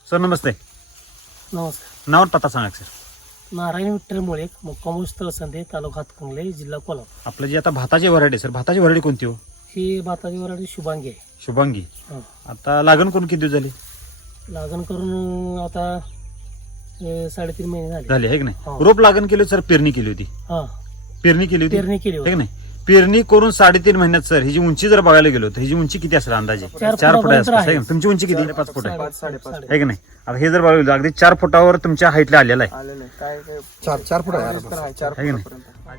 Sir नमस्ते. नमस्कार. नाव पत्ता सांगा सर. नारायण विठ्ठल मुळे मुक्काम तळसंदे तालुका हातकणंगले जिल्हा कोल्हापूर. आपलं जे आता भाताची व्हरायटी सर, भाताची व्हरायटी कोणती हो? ही भाताची वराडी शुभांगी आहे. शुभांगी. हं. आता लागण करून किती दिवस झाली? लागण करून आता 3.5 महिने झाले. झाली आहे की नाही? हो. रोप लागण केली सर, पेरणी केली होती. हा पेरणी केली होती पेरणी केली आहे होती. की नाही? पेरणी करून 3.5 महिन्यात सर हिची उंची जर बघायला गेलो तर हिची उंची किती असेल अंदाजे? 4 फुट आहे आसपास, आहे का नाही? तुमची उंची किती? 5 फुट आहे, 5.5 आहे की नाही? आता हे जर बघायला गेलो अगदी 4 फुटावर तुमच्या हाईटला आलेला आहे, चार फुट आहे आहे की नाही?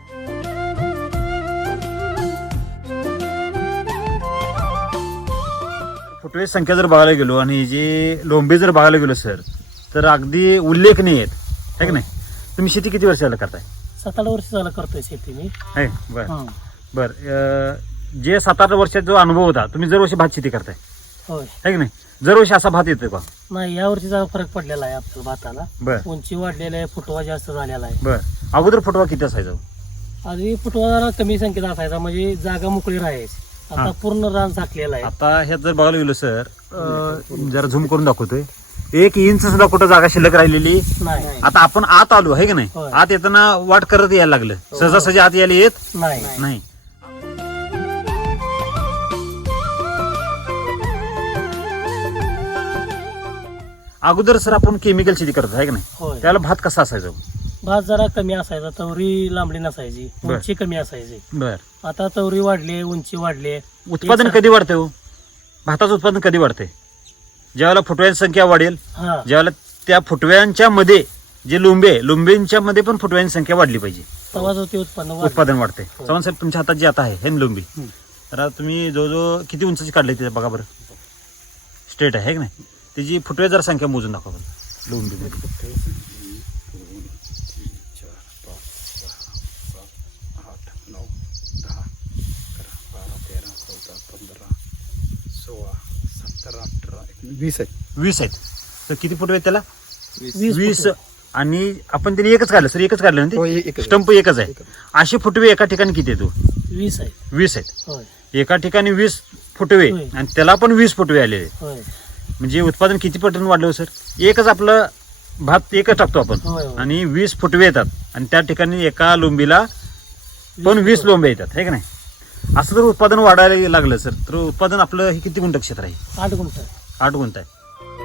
फुटवे संख्या जर बघायला गेलो आणि जे लोंबे जर बघायला गेलो सर, तर अगदी उल्लेखनीय आहेत, आहे की नाही? तुम्ही शेती किती वर्षाला करताय? 7-8 वर्ष झालं करतोय शेती मी. आहे बर हं. बर. जे 7-8 वर्षात जो अनुभव होता, तुम्ही दरवर्षी भात शेती करताय, होय. आहे की नाही? दरवर्षी असा भात येतोय का? नाही, या वर्षीचा फरक पडलेला आहे आपल्याला भाताला. बर उंची वाढलेली आहे, फुटवा जास्त झालेला आहे. बर. अगोदर फुटवा किती असायचा? आधी फुटवा जरा कमी संख्येत असायचा, म्हणजे जागा मोकळी राहायची. आता हा. पूर्ण रान झाकलेलं आहे. आता ह्यात जर बघायला गेलो सर, जरा झूम करून दाखवतोय, 1 इंच सुद्धा कुठं जागा शिल्लक राहिलेली. नाही आता आपण आत आलो, आहे की नाही? होय. आत येताना वाट करत यायला लागलं, सहजासहजी आत यायला येत नाही नाही. अगोदर सर आपण केमिकल शेती करतो, आहे की नाही? होय. त्याला भात कसा असायचा? भात जरा कमी असायचा, तवरी लांबडी नसायची, बर. उंची कमी असायची. बर. आता तवरी वाढली, उंची वाढली. उत्पादन कधी वाढते हो? भाताचं उत्पादन कधी वाढते? ज्यावेळेला फुटव्यांची संख्या वाढेल, हा ज्यावेळेला त्या फुटव्यांच्या मध्ये जे लोंबेंच्या मध्ये पण फुटव्यांची संख्या वाढली पाहिजे, तेव्हाच ते उत्पन्न वाढलं. उत्पादन वाढते. हो. चव्हाण साहेब, तुमच्या हातात जे आता आहे हे लोंबी, हं. तर आता तुम्ही जवळजवळ किती उंचीची काढली ते बघा बरं. स्ट्रेट आहे की नाही? त्याची फुटवे जर संख्या मोजून दाखवा बरं लोंबी. 20 आहे. 20 आहेत. तर किती फुटवे आहेत त्याला? 20. फुटवे. आणि आपण त्याने एकच काढलं सर, एकच काढलं ना हो, ते? एकच आहे. स्टंप एकच आहे. अशी फुटवे एका ठिकाणी किती येतो? 20 आहे. 20 आहेत. होय एका ठिकाणी 20 फुटवे होय. आणि त्याला पण 20 फुटवे आलेले. होय म्हणजे उत्पादन किती पटीने वाढलं सर? एकच आपलं भात एकच टाकतो आपण होय होय. आणि 20 फुटवे येतात आणि त्या ठिकाणी एका लोंबीला पण 20 लोंबे येतात, आहे की नाही? असं जर उत्पादन वाढायला लागलं सर, तर उत्पादन आपलं हे किती गुंठ क्षेत्र आहे? 8 गुंठ. 8 गुंठ आहे.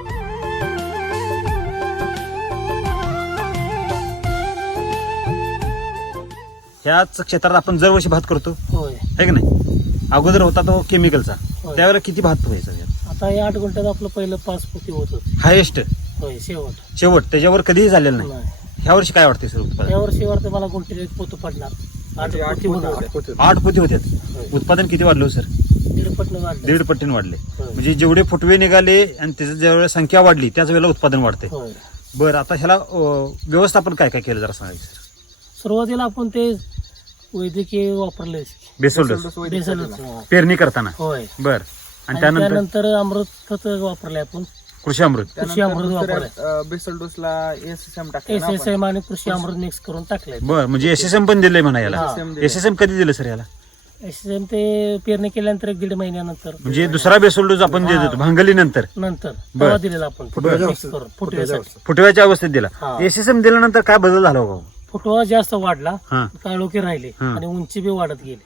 ह्याच क्षेत्रात आपण दरवर्षी भात करतो, होय. आहे की नाही? अगोदर होता तो केमिकलचा, होय. त्यावेळेला किती भात व्हायचा? आता या 8 गुंठ्यात आपलं पहिलं 5 पोती होत होत. हायेस्ट होय शेवट. शेवट त्याच्यावर कधीही झालेलं नाही. नाही, ह्या वर्षी काय वाटते सर उत्पादन? या वर्षी वाटतं मला गुंठीला 1 पोतं पडणार. 8 पोती होणार. 8 पोती होते. होय. उत्पादन किती वाढलं सर? 1.5 पटनं वाढलं. 1.5 पटीने वाढले. होय. म्हणजे जेवढे फुटवे निघाले आणि त्याची ज्यावेळेला संख्या वाढली त्याच वेळेला उत्पादन वाढते. होय. बरं, आता ह्याला व्यवस्थापन काय काय केलं जरा सांगायचं सर. सुरुवातीला आपण ते वैद्यकीय वापरले. Basal dose basal. पेरणी करताना. होय. बर. आणि आणि त्यानंतर त्यानंतर अमृत खत वापरले आपण. कृषी अमृत. कृषी अमृत वापरले. बेसल डोसला एसएसएम टाकले ना SSM आणि कृषी अमृत मिक्स करून टाकले. बर. म्हणजे SSM पण दिलंय म्हणा याला. हा. SSM कधी दिलं सर याला? SSM ते पेरणी केल्यानंतर 1.5 महिन्यानंतर म्हणजे दुसरा बेसल डोस आपण जे देतो भांगली नंतर नंतर बर. तेव्हा दिलेला आपण फुटव्याच्या मिक्स करून फुटव्यासाठी. फुटव्याच्या अवस्थेत दिला. हा. SSM दिल्यानंतर काय बदल झाला हो? फुटवा जास्त वाढला, हा. काळोखी राहिले हा. आणि उंची बी वाढत गेली.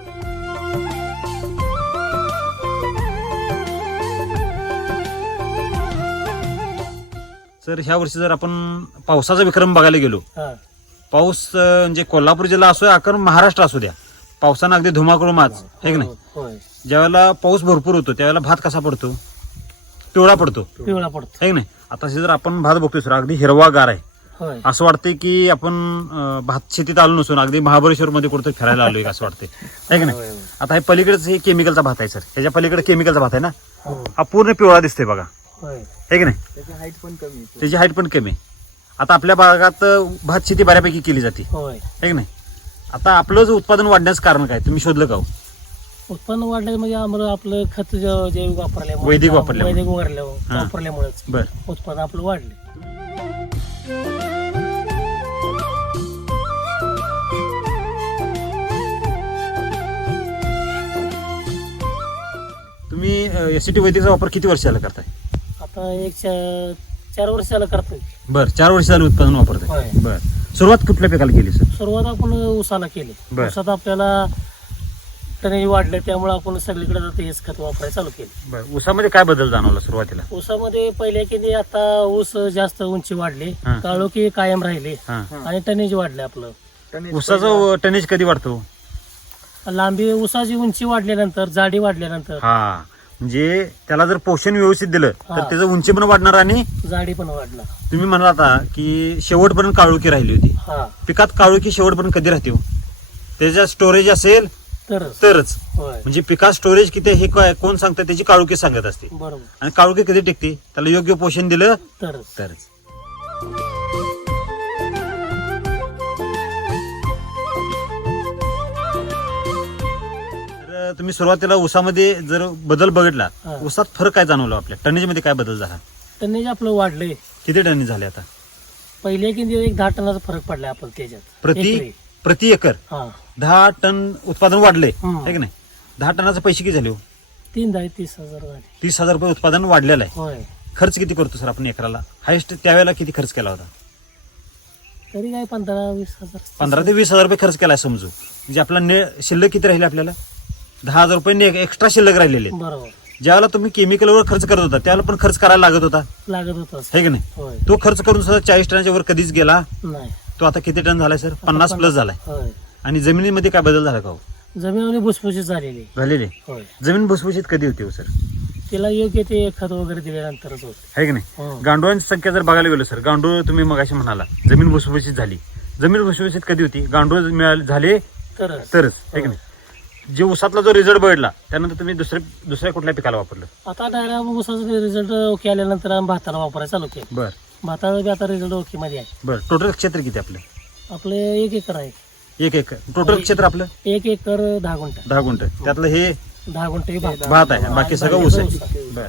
सर ह्या वर्षी जर आपण पावसाचा विक्रम बघायला गेलो, हा. पाऊस म्हणजे कोल्हापूर जिल्हा असो या कारण महाराष्ट्र असू द्या, पावसानं अगदी धुमाकूळ माज, आहे की नाही? होय. ज्यावेळेला पाऊस भरपूर होतो त्यावेळेला भात कसा पडतो? पिवळा पडतो, पिवळा पडतो. आहे की नाही? आता जर आपण भात बघतोय सर, अगदी हिरवागार आहे. होय. असं वाटतंय की आपण भात शेतीत आलो नसून अगदी महाबळेश्वर मध्ये कुठेतरी फिरायला आलोय असं वाटतंय, आहे की नाही? होय, होय. आता हे पलीकडेच हे केमिकलचा भात आहे सर, ह्याच्या पलीकडे केमिकलचा भात आहे ना, हो. हा पूर्ण पिवळा दिसतोय बघा, होय. आहे की नाही? त्याची हाईट पण कमी आहे. त्याची हाईट पण कमी आहे. आता आपल्या भागात भात शेती बऱ्यापैकी केली जाते, होय. आहे की नाही? आता आपलं जे उत्पादन वाढण्याचं कारण काय तुम्ही शोधलं का हो? उत्पन्न वाढलं म्हणजे आम्हाला आपलं खत जैविक वापरल्यामुळे, वैदिक वापरल्यामुळे. वैदिक हा. वापरल्यामुळेच बर. उत्पन्न आपलं वाढले. तुम्ही SCT वैदिकचा वापर किती वर्षाला करताय? आता एक 4 वर्ष त्याला करतोय. बर 4 वर्ष झालं उत्पादन वापरतोय. होय. बर सुरुवात कुठल्या पिकाला केली सर? सुरुवात आपण ऊसाला केली. बर. ऊसात आपल्याला टनेज वाढलं त्यामुळे आपण सगळीकडे आता हेच खत वापरायला चालू केलं. बर ऊसामध्ये काय बदल जाणवला सुरुवातीला? ऊसामध्ये पहिल्या की आता ऊस जास्त उंची वाढली, हा. काळोखी कायम राहिली हा आणि टनेज वाढले. आपलं टनेज ऊसाचा टनेज कधी वाढतो? लांबी ऊसाची उंची वाढल्यानंतर, जाडी वाढल्यानंतर हा म्हणजे त्याला जर पोषण व्यवस्थित दिलं तर हा. त्याचं उंची पण वाढणार आणि जाडी पण वाढणार. तुम्ही म्हणाला आता की शेवटपर्यंत काळोखी राहिली होती. हा पिकात काळोखी शेवटपर्यंत कधी राहते हो? त्याच्या स्टोरेज असेल तरच. होय म्हणजे पिकात स्टोरेज किती हे कोण सांगतं? त्याची काळोखी सांगत असते. बरोबर. आणि काळोखी कधी टिकते? त्याला योग्य पोषण दिलं तरच. तर तुम्ही सुरुवातीला ऊसामध्ये जर बदल बघितला, हा. ऊसात फरक काय जाणवला? आपल्या टनेज मध्ये काय बदल झाला? टनेज आपलं वाढलंय. किती टनेज झाले आता? पहिले की 10 टनाचा फरक पडलाय आपण त्याच्यात. एकरी. प्रति एकर हा 10 टन उत्पादन वाढले हम्म. आहे की नाही? 10 टनाचे पैसे किती झाले हो? 30,000 झाले. 30,000 रुपये उत्पादन वाढलेलं आहे. होय. खर्च किती करतो सर आपण एकराला? हायेस्ट त्यावेळेला किती खर्च केला होता? तरी काय 15-20 हजार. 15 ते 20,000 रुपये खर्च केलाय समजू. म्हणजे आपला शिल्लक किती राहिले आपल्याला? 10,000 रुपये एक्स्ट्रा शिल्लक राहिलेले आहेत. बरोबर. ज्यावेळेला तुम्ही केमिकलवर खर्च करत होता त्यावेळेला पण खर्च करायला लागत होता, लागत होत. आहे की नाही? होय. तो खर्च करून सुद्धा 40 टनाच्या वर कधीच गेला. नाही. तो आता किती टन झालाय सर? 50 प्लस झालाय. होय. आणि जमिनीमध्ये काय बदल झाला का हो? जमिनीने भुसभुशीत झालेली. झालेले. होय. जमीन भुसभुशीत कधी होते हो सर? तिला योग्य ते खत वगैरे दिल्यानंतरच होत. आहे की नाही? हं. गांडुळांची संख्या जर बघायला गेलो सर, गांडूळ तुम्ही मगाशी म्हणाला जमीन भुसभुशीत झाली. जमीन भुसभुशीत कधी होती? गांडूळ झाले तरच, आहे की नाही? जे ऊसातला जो रिझल्ट बघितला त्यानंतर तुम्ही दुसऱ्या कुठल्या पिकाला वापरलं? आता डायरेक्ट ऊसाचा रिझल्ट ओके आल्यानंतर आम्ही भाताला वापरायला चालू केलं. बर भाताला बी आता रिझल्ट ओके मध्ये आहे. बर टोटल क्षेत्र किती आपलं? आपले 1 एकर आहे. 1 एकर टोटल क्षेत्र आपलं? 1 एकर 10 गुंठ. 10 गुंठ. त्यातलं हे 10 गुंठ भात. भात आहे, बाकी सगळं ऊस आहे. आहे. बर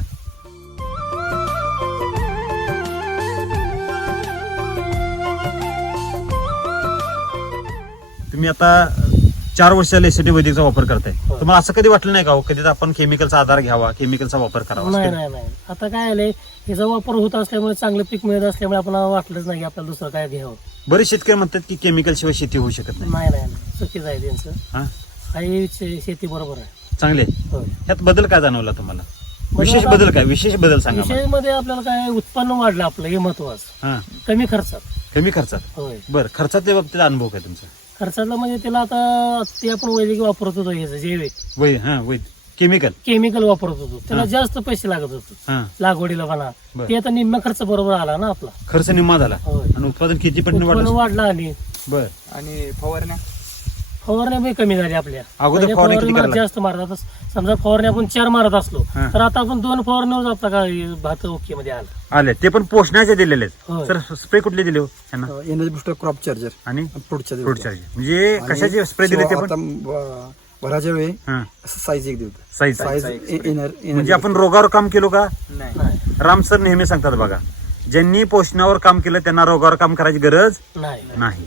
तुम्ही आता 4 वर्षाला एसीटी वैदिकचा वापर करताय. हो. तुम्हाला असं कधी वाटलं नाही का हो कधी आपण केमिकलचा आधार घ्यावा, केमिकलचा वापर करावा? असं नाही कधी? नाही नाही. आता काय आलंय, ह्याचा वापर होत असल्यामुळे चांगलं पीक मिळत असल्यामुळे आपण वाटलंच नाही की आपल्याला दुसरं काय घ्यावं. बरेच शेतकरी म्हणतात की केमिकल शिवाय शेती होऊ शकत नाही. नाही नाही नाही. चुकीचं आहे त्यांचं. हा आई शेती बरोबर आहे. चांगले. होय. ह्यात बदल काय जाणवला तुम्हाला? बदल विशेष आता- बदल काय? विशेष बदल सांगा मला. विशेष मध्ये आपल्याला काय उत्पन्न वाढलं आपलं, हे महत्वाचं. हा कमी खर्चात. कमी खर्चात. होय. बर खर्चाच्या बाबतीत अनुभव काय तुमचा? खर्चाला म्हणजे त्याला आता ते आपण वैद्यकीय वापरत होतो, ह्याचं जैविक वैद केमिकल. केमिकल वापरत होतो, त्याला हा. जास्त पैसे लागत होते हा लागवडीला म्हणा. बर. ते आता निम्म्या खर्च बरोबर आला ना आपला. खर्च निम्मा झाला होय. आणि उत्पादन किती पटीने उत्पन्न वाढलं? वाढला आणि बर आणि फवारण्या फवारण्या बी कमी झाली आपल्या. अगोदर पहिले फवारण्या किती फवारण्या करायला? जास्त मारतात. समजा फवारण्या आपण 4 मारत असलो हा. तर आता आपण 2 फवारण्यावर आपला काय भात ओके मध्ये आला. आले ते पण पोषणाचे दिलेले आहेत. होय. सर स्प्रे कुठले दिले हो यांना? एनर्जी बुस्टर क्रॉप चार्जर आणि फ्रूटच्या फ्रूट चार्ज म्हणजे कशाचे स्प्रे दिले ते पण? भराच्या वेळी हा साईज एक देतो. साईज. साईज म्हणजे आपण रोगावर काम केलो का? नाही. नाही राम सर नेहमी सांगतात बघा, ज्यांनी पोषणावर काम केलं त्यांना रोगावर काम करायची गरज नाही. नाही.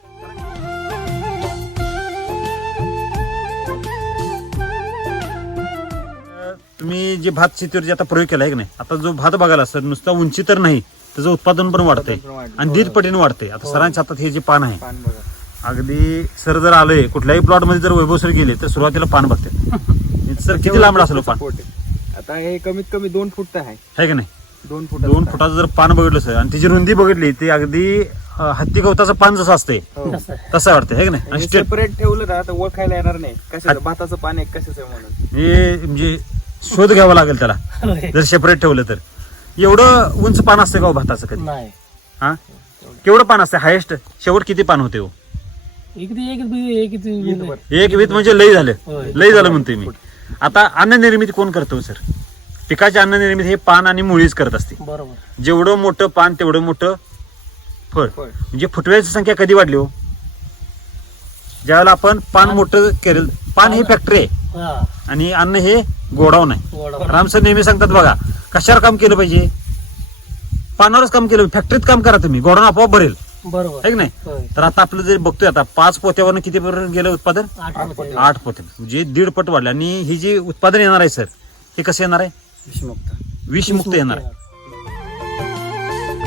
तुम्ही जे भात शेतीवर जे आता प्रयोग केला आहे की नाही, आता जो भात बघायला सर नुसता उंची तर नाही, त्याचं उत्पादन पण वाढतंय उत्पादन पण वाढलं. आणि दीड पटीने वाढतंय. आता सरांच्या हातात हे जे पान आहे, पान बघा. अगदी सर जर आलोय कुठल्याही प्लॉट मध्ये जर वैभव सर गेले तर सुरुवातीला पान बघतात. सर किती लांब असलो पान? पोट आहे. आता हे कमीत कमी 2 फूट तर आहे. आहे की नाही? 2 फूट 2 फुटाचं जर पान बघितलं सर आणि त्याची रुंदी बघितली ती अगदी हत्ती गवताचं पान जसं असतंय तसं आहे. तसं वाटतंय, है की नाही? आणि स्टेट सेपरेट ठेवलं ना तर ओळखायला येणार नाही कशाचं भाताचं पान आहे कशाचं आहे म्हणून. हे म्हणजे शोध घ्यावा लागेल त्याला होय. जर सेपरेट ठेवलं तर. एवढं उंच पान असतं का हो भाताचं कधी? नाही. हा केवढं पान असतं हायेस्ट? शेवट किती पान होते हो? एक एक वीत म्हणजे लय झालं. होय. लय झालं म्हणतोय मी. आता अन्न निर्मिती कोण करतो सर? पिकाची अन्न निर्मिती हे पान आणि मुळीच करत असते. बरोबर. जेवढं मोठं पान तेवढं मोठं फळ. फळ. म्हणजे फुटव्याची संख्या कधी वाढली हो? ज्यावेळेला आपण पान मोठं केलं. पान ही फॅक्टरी आहे हा आणि अन्न हे गोडाऊन आहे. गोडाऊन. राम सर नेहमी सांगतात बघा, कशावर काम केलं पाहिजे? पानावरच काम केलं. फॅक्टरीत काम करा तुम्ही, गोडाऊन आपोआप भरेल, बरोबर. है की नाही? होय. तर आता आपलं जे बघतोय आता 5 पोत्यावरनं किती पर्यंत गेलं उत्पादन? 8 होते. 8 पोते म्हणजे 1.5 पट वाढलं. आणि ही जी उत्पादन येणार आहे सर, हे कसं येणार आहे? विषमुक्त. विषमुक्त येणार आहे.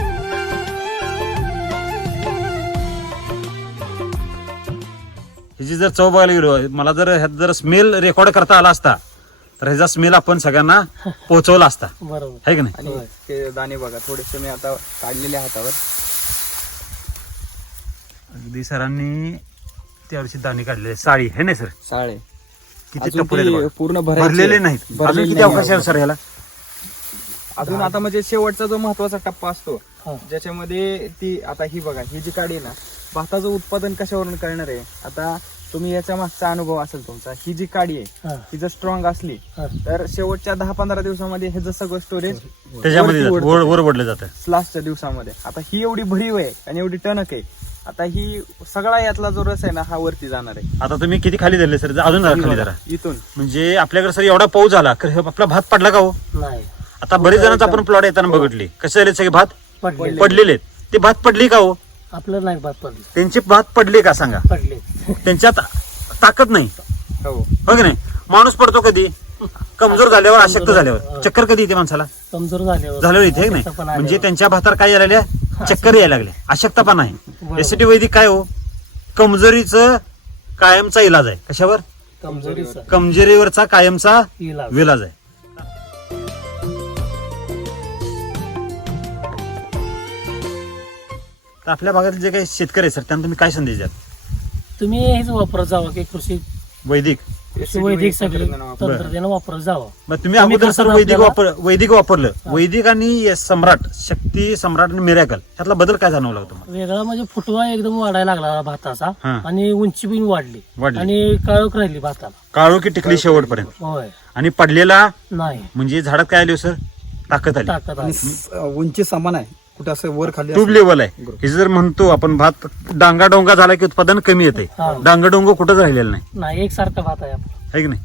ह्याची जर चव बघायला गेलो, मला जर ह्यात जर स्मेल रेकॉर्ड करता आला असता तर ह्याचा स्मेल आपण सगळ्यांना पोहोचवला असता, बरोबर. आहे की नाही? आणि ते दाणे बघा थोडेसे मी आता काढलेले हातावर. अगदी सरांनी त्या वर्षी दाणे काढलेले, साळी आहे ना सर? साळे किती अजून टपोरे ती पूर्ण भरायची भरलेले आहे. नाहीत. अजून भरलेले किती नाही अवकाश आहे सर ह्याला? अजून आता म्हणजे शेवटचा जो महत्वाचा टप्पा असतो हा. ज्याच्यामध्ये ती आता ही बघा, ही जी काडी आहे ना, भाताचं उत्पादन कशावरून करणार आहे. आता तुम्ही याच्या मागचा अनुभव असेल तुमचा, ही जी काडी आहे हा. ही जर स्ट्रॉंग असली हा. तर शेवटच्या 10-15 दिवसामध्ये हे जसं सगळं स्टोरेज त्याच्यामध्ये वरती जातं, वर ओढलं जातं. लास्टच्या दिवसामध्ये. आता ही एवढी भरीव आहे आणि एवढी टणक आहे, आता ही सगळा यातला जो रस आहे ना हा वरती जाणार आहे. आता तुम्ही किती खाली धरले सर? अजून जरा खाली धरा. इथून म्हणजे आपल्याकडे सर एवढा पाऊस झाला तर हे आपला भात पडला का हो? नाही आता बरेच जणांचा आपण प्लॉट येताना बघितले कसे झाले, सगळे भात पडले. पडलेले आहेत. ते भात पडली का हो? आपलं नाही भात पडले. त्यांचे भात पडले का सांगा? पडले. त्यांच्यात ताकद नाही, हो हो की नाही? माणूस पडतो कधी? कमजोर झाल्यावर, अशक्त झाल्यावर. चक्कर कधी येते माणसाला? कमजोर झाल्यावर झाल्यावर इथे की अशक्तपणा नाही? म्हणजे आल्यावर. त्यांच्या भातावर काय यायला लागल्या? चक्कर यायला लागल्या, अशक्तपणा आहे. बरोबर. एसीटी वैदिक काय हो? कमजोरीचं कायमचा इलाज आहे. कशावर? कमजोरीचा कमजोरीवरचा कायमचा इलाज. विलाज आहे. तर आपल्या भागातील जे काही शेतकरी आहेत सर, त्यांना तुम्ही काय संदेश द्याल? तुम्ही हेच वापरत जावं की कृषी वैदिक वैदिक सगळे तंत्रज्ञान तंत्रज्ञान वापरत जावं. मग तुम्ही अगोदर सर खर्चानं वैदिक वापरलं. वैदिक आणि सम्राट, शक्ती सम्राट आणि मिरॅकल ह्यातला बदल काय जाणवला होता तुम्हाला? वेगळा म्हणजे फुटवा एकदम वाढायला लागला भाताचा हा. आणि उंची पण वाढली वाढली. आणि काळोख राहिली भाताला. काळोखी टिकली शेवटपर्यंत. होय. आणि पडलेला नाही म्हणजे झाडात काय आली हो सर? ताकद आली. ताकद आणि आली. उंची समान आहे, कुठं असं वर खाली ट्यूब असं- लेवल आहे. हे जर म्हणतो आपण भात डांगाडोंगा झाला की उत्पादन कमी येते. हा. डांगाडोंग कुठंच राहिलेलं नाही, नाही एकसारखा भात आहे आपला. आहे की नाही?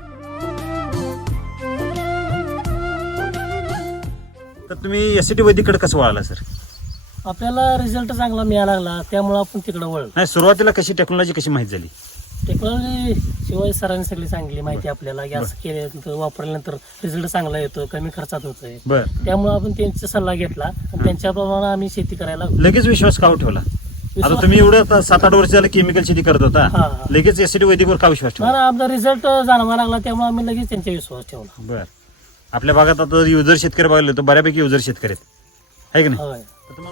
तर तुम्ही एसीटी वैदिककडे कसं वळाला सर? आपल्याला रिझल्ट चांगला मिळायला लागला त्यामुळे आपण तिकडे वळलो. नाही, सुरुवातीला कशी टेक्नॉलॉजी कशी माहिती झाली? टेक्नॉलॉजी शिवाय सरांनी सगळी सांगली माहिती आपल्याला की असं केल्यानंतर वापरल्यानंतर रिझल्ट चांगला येतो, कमी खर्चात होतोय. बर, त्यामुळे आपण त्यांचा सल्ला घेतला आणि त्यांच्याप्रमाणे आम्ही शेती करायला लागलो. लगेच विश्वास का ठेवला? आता तुम्ही एवढं आता 7-8 वर्ष झालं केमिकल शेती करत होता, हा, हा. लगेच एसीटी वैदिकवर का विश्वास ठेवला? मला आमचा रिझल्ट जाणवा लागला त्यामुळे आम्ही लगेच त्यांचा विश्वास ठेवला. बर, आपल्या भागात आता युजर शेतकरी बघायला तर बऱ्यापैकी युजर शेतकरी आहेत, आहे की नाही? होय. तर तुम्हाला-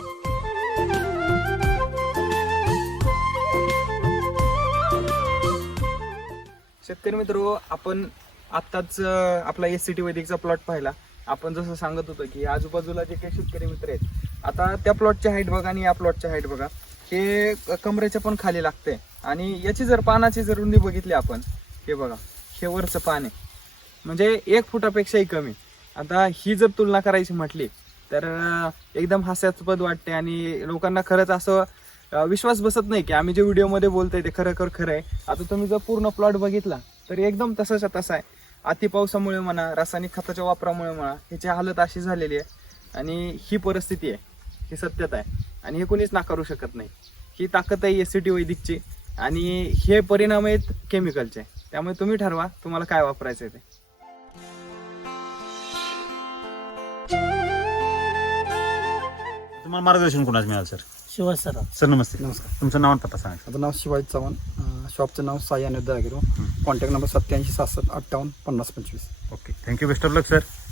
शेतकरी मित्र, आपण आत्ताच आपला एससीटी वैदिकचा प्लॉट पाहिला. आपण जसं सांगत होतो की आजूबाजूला जे काही शेतकरी मित्र आहेत, आता त्या प्लॉटची हाईट बघा आणि या प्लॉटची हाईट बघा, हे कमरेच्या पण खाली लागते. आणि याची जर पानाची जर रुंदी बघितली आपण, हे बघा, हे वरचं पान आहे म्हणजे 1 फुटापेक्षाही कमी. आता ही जर तुलना करायची म्हटली तर एकदम हास्यास्पद वाटते आणि लोकांना खरंच असं विश्वास बसत नाही की आम्ही जे व्हिडिओमध्ये बोलतोय ते खरं आहे. आता तुम्ही जर पूर्ण प्लॉट बघितला तर एकदम तसाच्या तसा आहे. अति पावसामुळे म्हणा, रासायनिक खताच्या वापरामुळे म्हणा, ह्याची हालत अशी झालेली आहे आणि ही परिस्थिती आहे, ही सत्यता आहे आणि हे कोणीच नाकारू शकत नाही. ही ताकद आहे एससीटी वैदिकची आणि हे परिणाम आहेत केमिकलचे. त्यामुळे तुम्ही ठरवा तुम्हाला काय वापरायचं ते. तुम्हाला मार्गदर्शन कोणाच मिळालं सर? शिवाय सर. सर नमस्ते. नमस्कार. तुमचं नाव आणि पत्ता सांगा. माझं नाव शिवाजी चव्हाण, शॉपचं नाव साई अनिरुद्ध आगिरो, contact number 87 67 58 50 25. Okay, thank you, best of luck sir.